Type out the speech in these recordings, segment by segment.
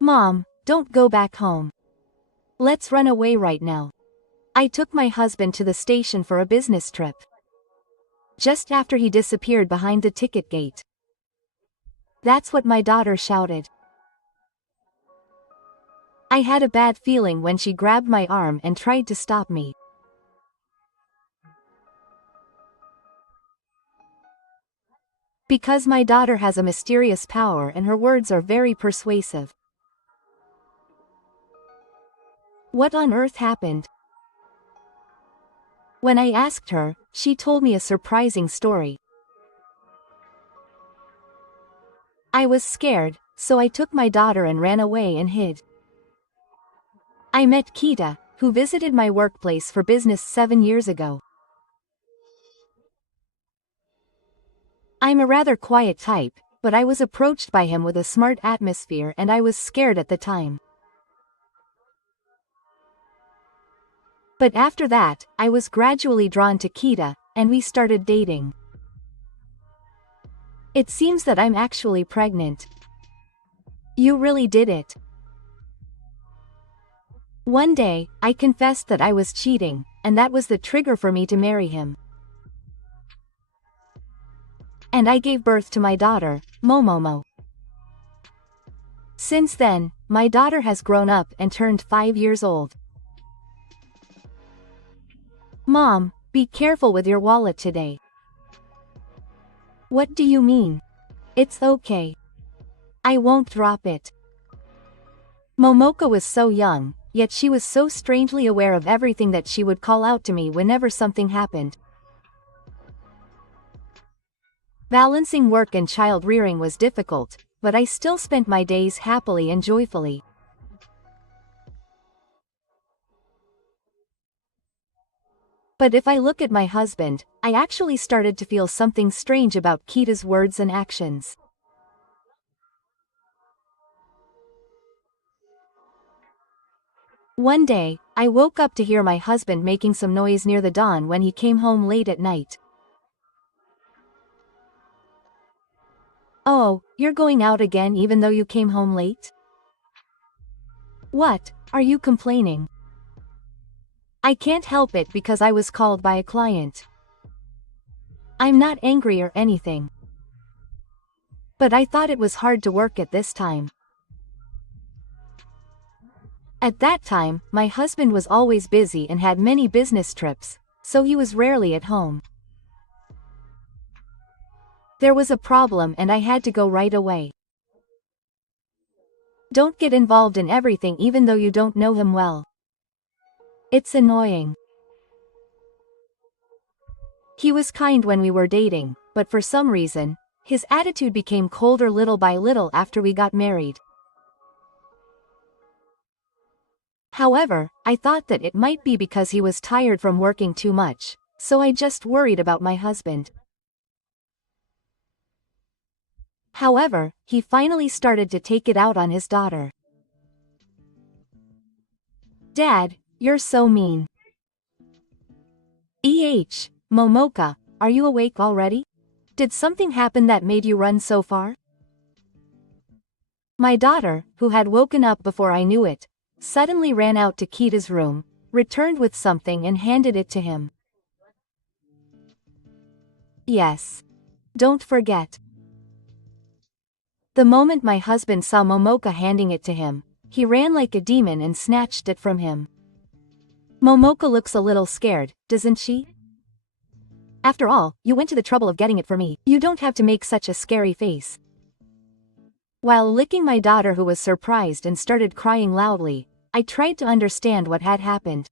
Mom, don't go back home. Let's run away right now. I took my husband to the station for a business trip. Just after he disappeared behind the ticket gate. That's what my daughter shouted. I had a bad feeling when she grabbed my arm and tried to stop me. Because my daughter has a mysterious power and her words are very persuasive. What on earth happened? When I asked her, she told me a surprising story. I was scared, so I took my daughter and ran away and hid. I met Kita, who visited my workplace for business 7 years ago. I'm a rather quiet type, but I was approached by him with a smart atmosphere and I was scared at the time. But after that, I was gradually drawn to Kita, and we started dating. It seems that I'm actually pregnant. You really did it. One day, I confessed that I was cheating, and that was the trigger for me to marry him. And I gave birth to my daughter, Momomo. Since then, my daughter has grown up and turned 5 years old. Mom, be careful with your wallet today. What do you mean? It's okay. I won't drop it. Momoka was so young, yet she was so strangely aware of everything that she would call out to me whenever something happened. Balancing work and child rearing was difficult, but I still spent my days happily and joyfully. But if I look at my husband, I actually started to feel something strange about Kita's words and actions. One day, I woke up to hear my husband making some noise near the dawn when he came home late at night. Oh, you're going out again even though you came home late? What, are you complaining? I can't help it because I was called by a client. I'm not angry or anything. But I thought it was hard to work at this time. At that time, my husband was always busy and had many business trips, so he was rarely at home. There was a problem and I had to go right away. Don't get involved in everything even though you don't know him well. It's annoying. He was kind when we were dating, but for some reason, his attitude became colder little by little after we got married. However, I thought that it might be because he was tired from working too much, so I just worried about my husband. However, he finally started to take it out on his daughter. Dad, you're so mean. Momoka, are you awake already? Did something happen that made you run so far? My daughter, who had woken up before I knew it, suddenly ran out to Kita's room, returned with something and handed it to him. Yes. Don't forget. The moment my husband saw Momoka handing it to him, he ran like a demon and snatched it from him. Momoka looks a little scared, doesn't she? After all, you went to the trouble of getting it for me. You don't have to make such a scary face. While licking my daughter, who was surprised and started crying loudly, I tried to understand what had happened.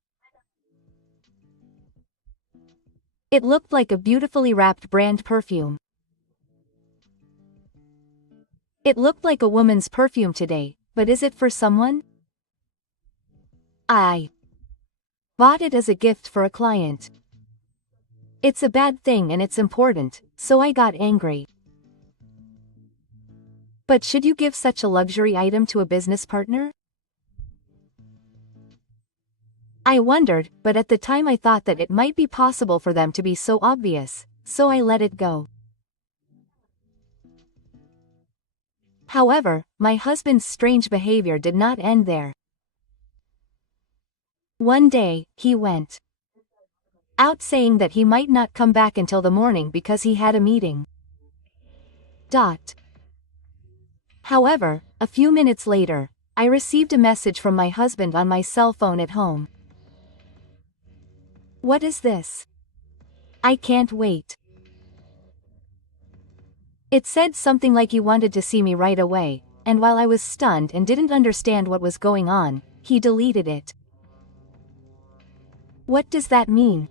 It looked like a beautifully wrapped brand perfume. It looked like a woman's perfume today, but is it for someone? I bought it as a gift for a client. It's a bad thing and it's important, so I got angry. But should you give such a luxury item to a business partner? I wondered, but at the time I thought that it might be possible for them to be so obvious, so I let it go. However, my husband's strange behavior did not end there. One day, he went out saying that he might not come back until the morning because he had a meeting. However, a few minutes later, I received a message from my husband on my cell phone at home. What is this? I can't wait. It said something like he wanted to see me right away, and while I was stunned and didn't understand what was going on, he deleted it. What does that mean?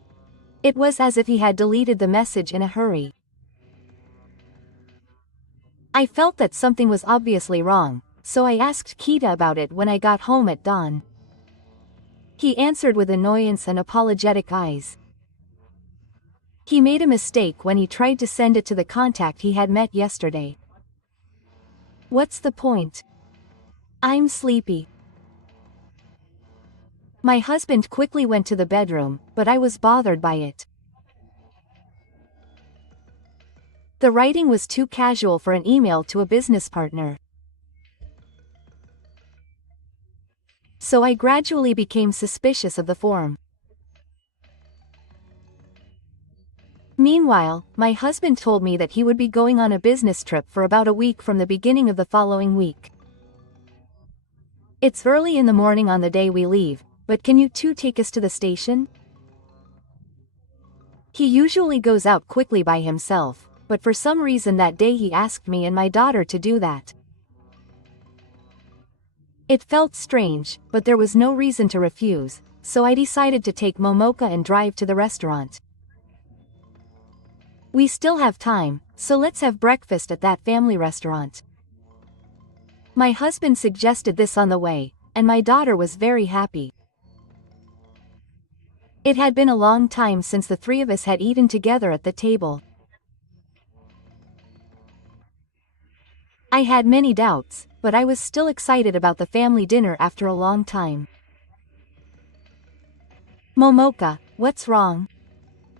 It was as if he had deleted the message in a hurry. I felt that something was obviously wrong, so I asked Kita about it when I got home at dawn. He answered with annoyance and apologetic eyes. He made a mistake when he tried to send it to the contact he had met yesterday. What's the point? I'm sleepy. My husband quickly went to the bedroom, but I was bothered by it. The writing was too casual for an email to a business partner. So I gradually became suspicious of the form. Meanwhile, my husband told me that he would be going on a business trip for about a week from the beginning of the following week. It's early in the morning on the day we leave, but can you two take us to the station? He usually goes out quickly by himself, but for some reason that day he asked me and my daughter to do that. It felt strange, but there was no reason to refuse, so I decided to take Momoka and drive to the restaurant. We still have time, so let's have breakfast at that family restaurant. My husband suggested this on the way, and my daughter was very happy. It had been a long time since the three of us had eaten together at the table. I had many doubts, but I was still excited about the family dinner after a long time. Momoka, what's wrong?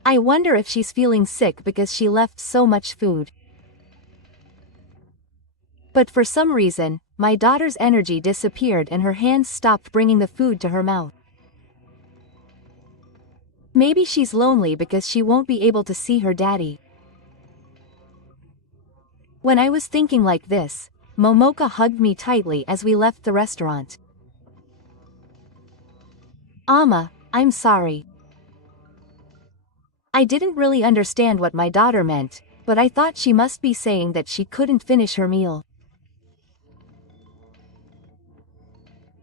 I wonder if she's feeling sick because she left so much food. But for some reason, my daughter's energy disappeared and her hands stopped bringing the food to her mouth. Maybe she's lonely because she won't be able to see her daddy. When I was thinking like this, Momoka hugged me tightly as we left the restaurant. Amma, I'm sorry. I didn't really understand what my daughter meant, but I thought she must be saying that she couldn't finish her meal.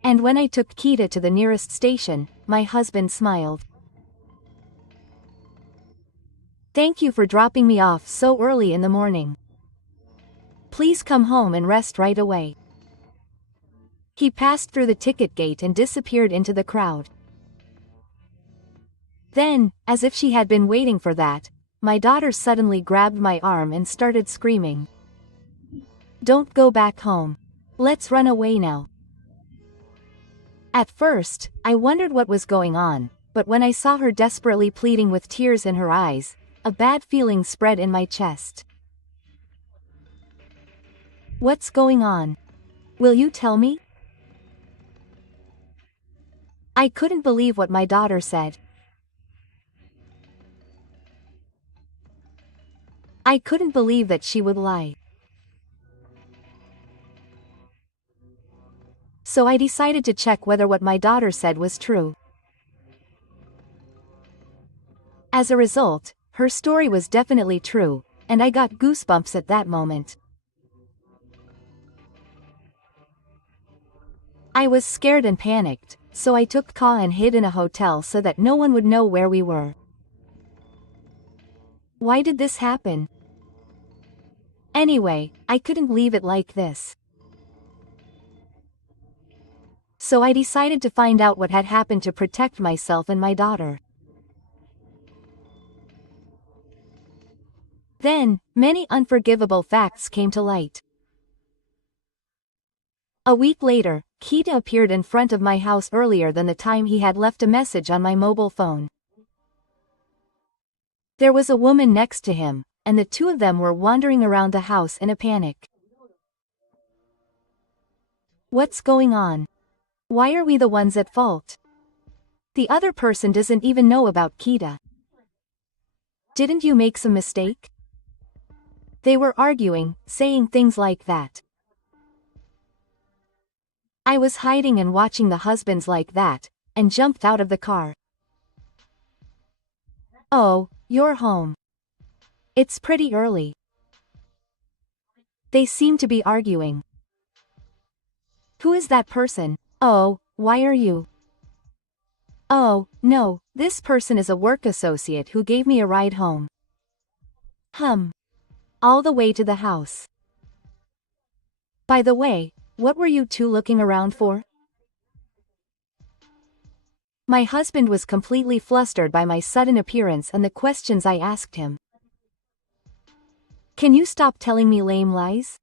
And when I took Kita to the nearest station, my husband smiled. Thank you for dropping me off so early in the morning. Please come home and rest right away. He passed through the ticket gate and disappeared into the crowd. Then, as if she had been waiting for that, my daughter suddenly grabbed my arm and started screaming. Don't go back home. Let's run away now. At first, I wondered what was going on, but when I saw her desperately pleading with tears in her eyes, a bad feeling spread in my chest. What's going on? Will you tell me? I couldn't believe what my daughter said. I couldn't believe that she would lie. So I decided to check whether what my daughter said was true. As a result, her story was definitely true, and I got goosebumps at that moment. I was scared and panicked, so I took Ka and hid in a hotel so that no one would know where we were. Why did this happen? Anyway, I couldn't leave it like this. So I decided to find out what had happened to protect myself and my daughter. Then, many unforgivable facts came to light. A week later, Kita appeared in front of my house earlier than the time he had left a message on my mobile phone. There was a woman next to him, and the two of them were wandering around the house in a panic. What's going on? Why are we the ones at fault? The other person doesn't even know about Kita. Didn't you make some mistake? They were arguing, saying things like that. I was hiding and watching the husbands like that, and jumped out of the car. Oh, you're home. It's pretty early. They seem to be arguing. Who is that person? Oh, why are you? Oh, no, this person is a work associate who gave me a ride home. All the way to the house. By the way, what were you two looking around for? My husband was completely flustered by my sudden appearance and the questions I asked him. Can you stop telling me lame lies?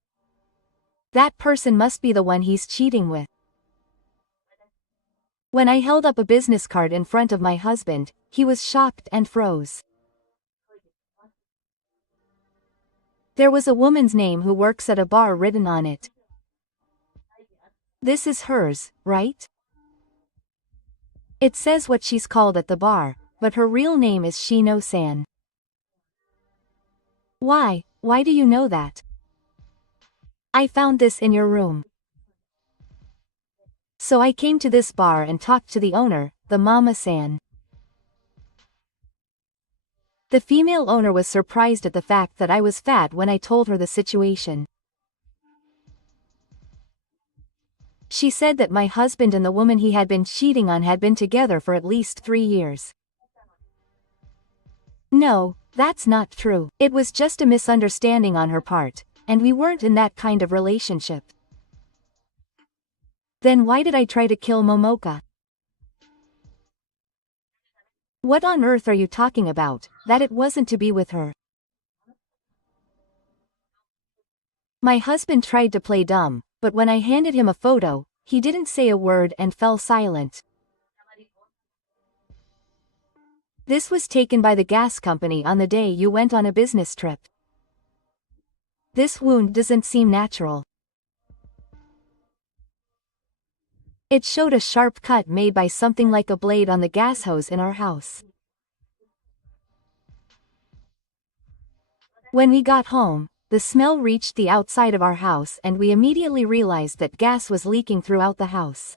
That person must be the one he's cheating with. When I held up a business card in front of my husband, he was shocked and froze. There was a woman's name who works at a bar written on it. This is hers, right? It says what she's called at the bar, but her real name is Shino-san. Why do you know that? I found this in your room. So I came to this bar and talked to the owner, the mama-san. The female owner was surprised at the fact that I was fat when I told her the situation. She said that my husband and the woman he had been cheating on had been together for at least 3 years. No, that's not true. It was just a misunderstanding on her part, and we weren't in that kind of relationship. Then why did I try to kill Momoka? What on earth are you talking about, that it wasn't to be with her? My husband tried to play dumb, but when I handed him a photo, he didn't say a word and fell silent. This was taken by the gas company on the day you went on a business trip. This wound doesn't seem natural. It showed a sharp cut made by something like a blade on the gas hose in our house. When we got home, the smell reached the outside of our house and we immediately realized that gas was leaking throughout the house.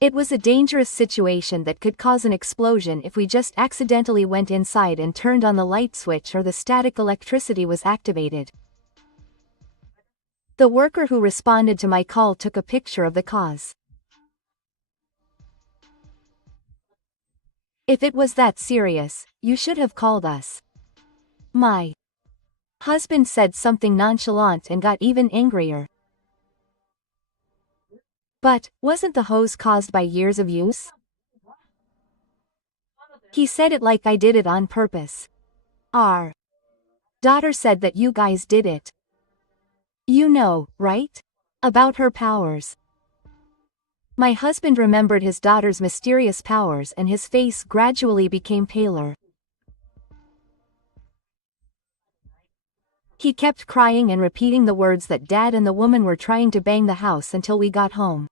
It was a dangerous situation that could cause an explosion if we just accidentally went inside and turned on the light switch or the static electricity was activated. The worker who responded to my call took a picture of the cause. If it was that serious, you should have called us. My husband said something nonchalant and got even angrier. But, wasn't the hose caused by years of use? He said it like I did it on purpose. Our daughter said that you guys did it. You know, right? About her powers. My husband remembered his daughter's mysterious powers and his face gradually became paler. He kept crying and repeating the words that Dad and the woman were trying to bang the house until we got home.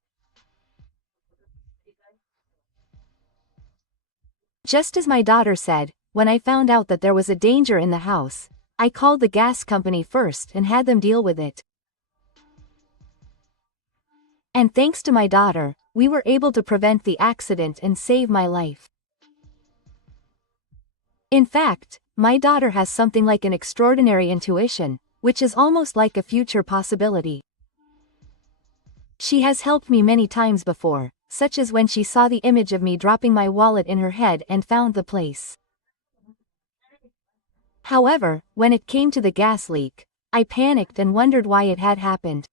Just as my daughter said, when I found out that there was a danger in the house, I called the gas company first and had them deal with it. And thanks to my daughter, we were able to prevent the accident and save my life. In fact, my daughter has something like an extraordinary intuition, which is almost like a future possibility. She has helped me many times before, such as when she saw the image of me dropping my wallet in her head and found the place. However, when it came to the gas leak, I panicked and wondered why it had happened.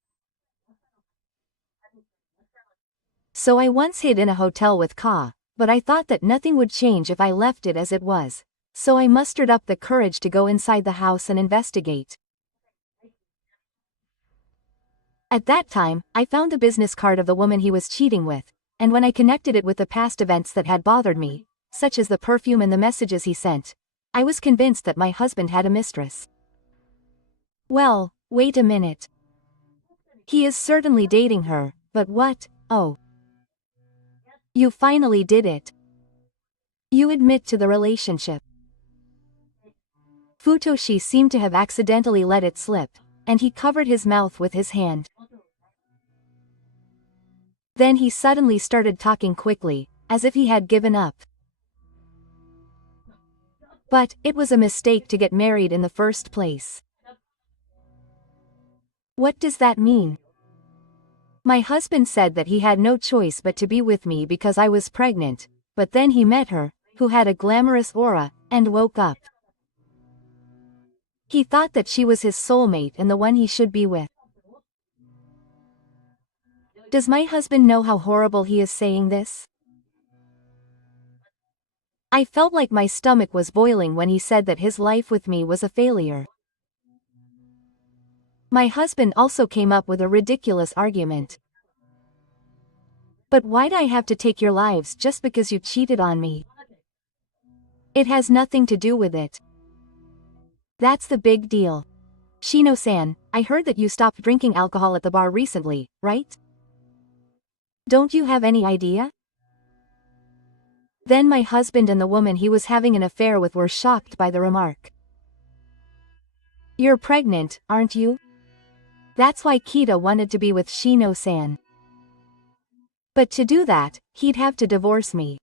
So I once hid in a hotel with Ka, but I thought that nothing would change if I left it as it was, so I mustered up the courage to go inside the house and investigate. At that time, I found the business card of the woman he was cheating with, and when I connected it with the past events that had bothered me, such as the perfume and the messages he sent, I was convinced that my husband had a mistress. Well, wait a minute. He is certainly dating her, but what? Oh. You finally did it. You admit to the relationship. Futoshi seemed to have accidentally let it slip, and he covered his mouth with his hand. Then he suddenly started talking quickly, as if he had given up. But it was a mistake to get married in the first place. What does that mean? My husband said that he had no choice but to be with me because I was pregnant, but then he met her, who had a glamorous aura, and woke up. He thought that she was his soulmate and the one he should be with. Does my husband know how horrible he is saying this? I felt like my stomach was boiling when he said that his life with me was a failure. My husband also came up with a ridiculous argument. But why'd I have to take your lives just because you cheated on me? It has nothing to do with it. That's the big deal. Shino-san, I heard that you stopped drinking alcohol at the bar recently, right? Don't you have any idea? Then my husband and the woman he was having an affair with were shocked by the remark. You're pregnant, aren't you? That's why Kita wanted to be with Shino-san. But to do that, he'd have to divorce me.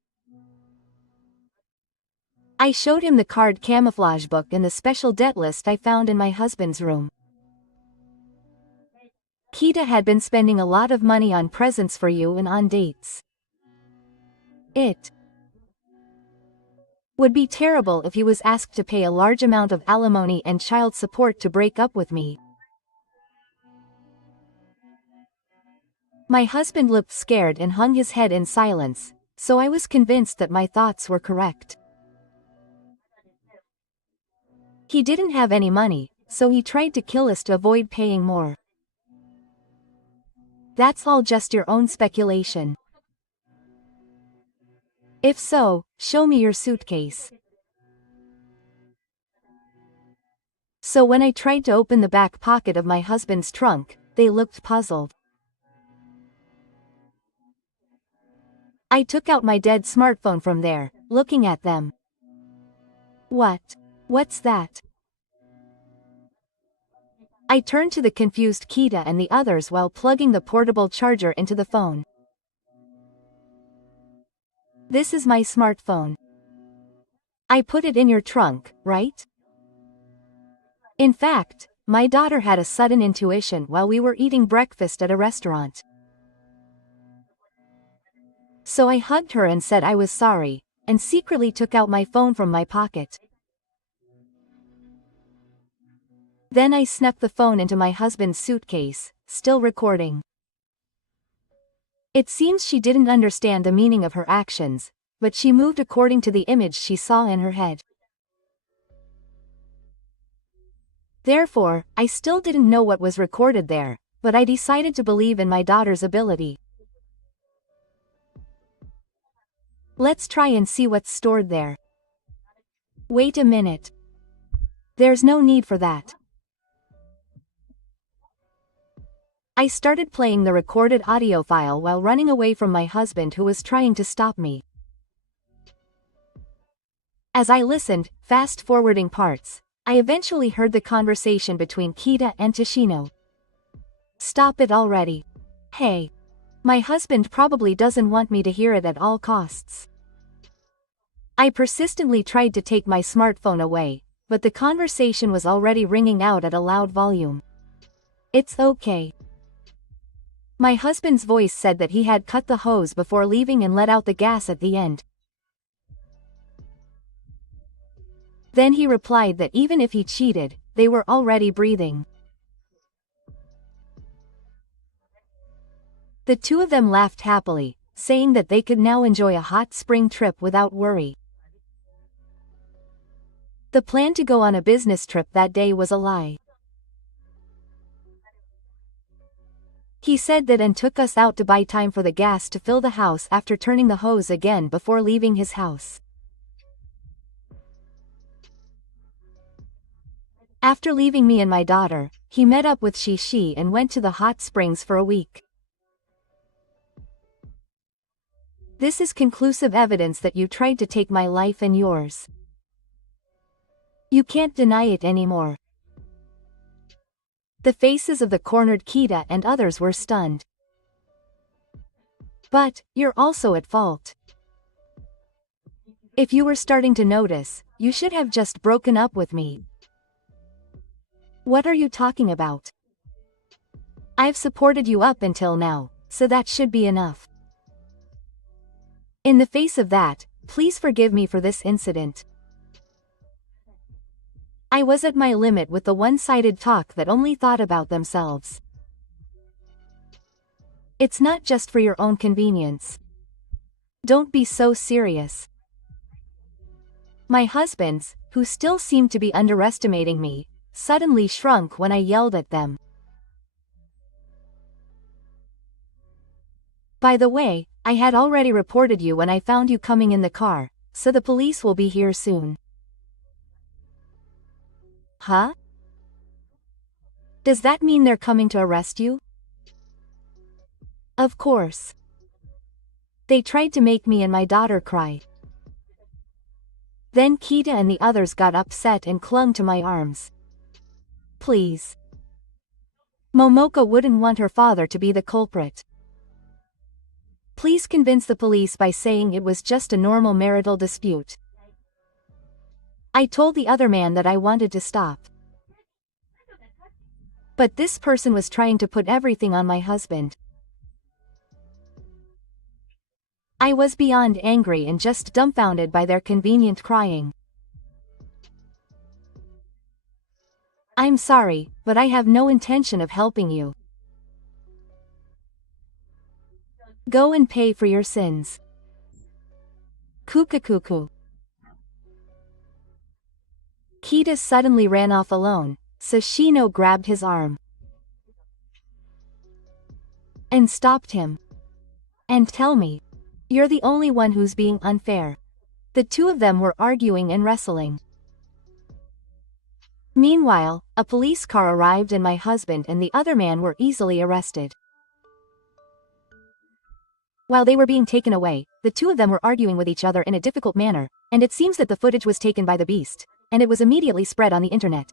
I showed him the card camouflage book and the special debt list I found in my husband's room. Kita had been spending a lot of money on presents for you and on dates. It would be terrible if he was asked to pay a large amount of alimony and child support to break up with me. My husband looked scared and hung his head in silence, so I was convinced that my thoughts were correct. He didn't have any money, so he tried to kill us to avoid paying more. That's all just your own speculation. If so, show me your suitcase. So when I tried to open the back pocket of my husband's trunk, they looked puzzled. I took out my dead smartphone from there, looking at them. What's that? I turned to the confused Kita and the others while plugging the portable charger into the phone. This is my smartphone. I put it in your trunk, right? In fact, my daughter had a sudden intuition while we were eating breakfast at a restaurant. So I hugged her and said I was sorry, and secretly took out my phone from my pocket. Then I snuck the phone into my husband's suitcase, still recording. It seems she didn't understand the meaning of her actions, but she moved according to the image she saw in her head. Therefore, I still didn't know what was recorded there, but I decided to believe in my daughter's ability. Let's try and see what's stored there. Wait a minute. There's no need for that. I started playing the recorded audio file while running away from my husband who was trying to stop me. As I listened, fast-forwarding parts, I eventually heard the conversation between Kita and Tashino. Stop it already. Hey. My husband probably doesn't want me to hear it at all costs. I persistently tried to take my smartphone away, but the conversation was already ringing out at a loud volume. It's okay. My husband's voice said that he had cut the hose before leaving and let out the gas at the end. Then he replied that even if he cheated, they were already breathing. The two of them laughed happily, saying that they could now enjoy a hot spring trip without worry. The plan to go on a business trip that day was a lie. He said that and took us out to buy time for the gas to fill the house after turning the hose again before leaving his house. After leaving me and my daughter, he met up with she and went to the hot springs for a week. This is conclusive evidence that you tried to take my life and yours. You can't deny it anymore. The faces of the cornered Kita and others were stunned. But, you're also at fault. If you were starting to notice, you should have just broken up with me. What are you talking about? I've supported you up until now, so that should be enough. In the face of that, please forgive me for this incident. I was at my limit with the one-sided talk that only thought about themselves. It's not just for your own convenience. Don't be so serious. My husbands, who still seemed to be underestimating me, suddenly shrunk when I yelled at them. By the way, I had already reported you when I found you coming in the car, so the police will be here soon. Huh? Does that mean they're coming to arrest you? Of course. They tried to make me and my daughter cry. Then Kita and the others got upset and clung to my arms. Please. Momoka wouldn't want her father to be the culprit. Please convince the police by saying it was just a normal marital dispute. I told the other man that I wanted to stop. But this person was trying to put everything on my husband. I was beyond angry and just dumbfounded by their convenient crying. I'm sorry, but I have no intention of helping you. Go and pay for your sins. Kukakuku. Kita suddenly ran off alone, so Shino grabbed his arm and stopped him. And tell me, you're the only one who's being unfair. The two of them were arguing and wrestling. Meanwhile, a police car arrived and my husband and the other man were easily arrested. While they were being taken away, the two of them were arguing with each other in a difficult manner, and it seems that the footage was taken by the beast, and it was immediately spread on the internet.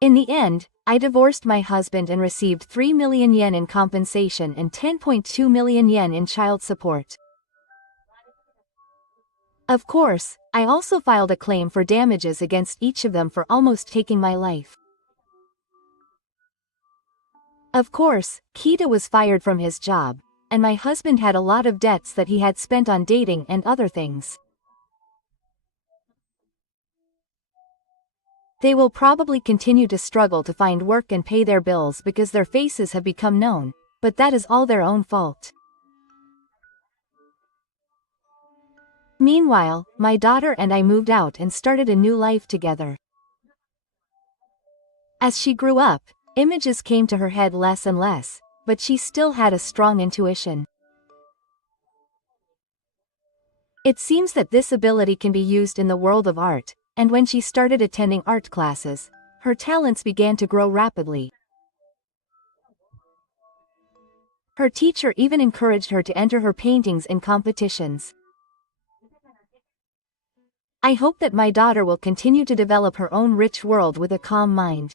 In the end, I divorced my husband and received 3 million yen in compensation and 10.2 million yen in child support. Of course, I also filed a claim for damages against each of them for almost taking my life. Of course, Kita was fired from his job, and my husband had a lot of debts that he had spent on dating and other things. They will probably continue to struggle to find work and pay their bills because their faces have become known, but that is all their own fault. Meanwhile, my daughter and I moved out and started a new life together. As she grew up, images came to her head less and less, but she still had a strong intuition. It seems that this ability can be used in the world of art, and when she started attending art classes, her talents began to grow rapidly. Her teacher even encouraged her to enter her paintings in competitions. I hope that my daughter will continue to develop her own rich world with a calm mind.